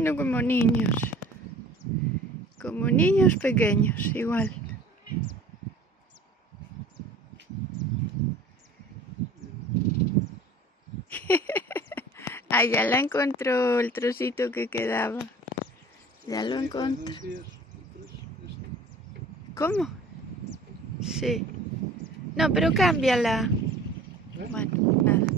jugando como niños pequeños, igual. Ah, ya la encontró el trocito que quedaba. Ya lo encontró. ¿Cómo? Sí. No, pero cámbiala. Bueno, nada.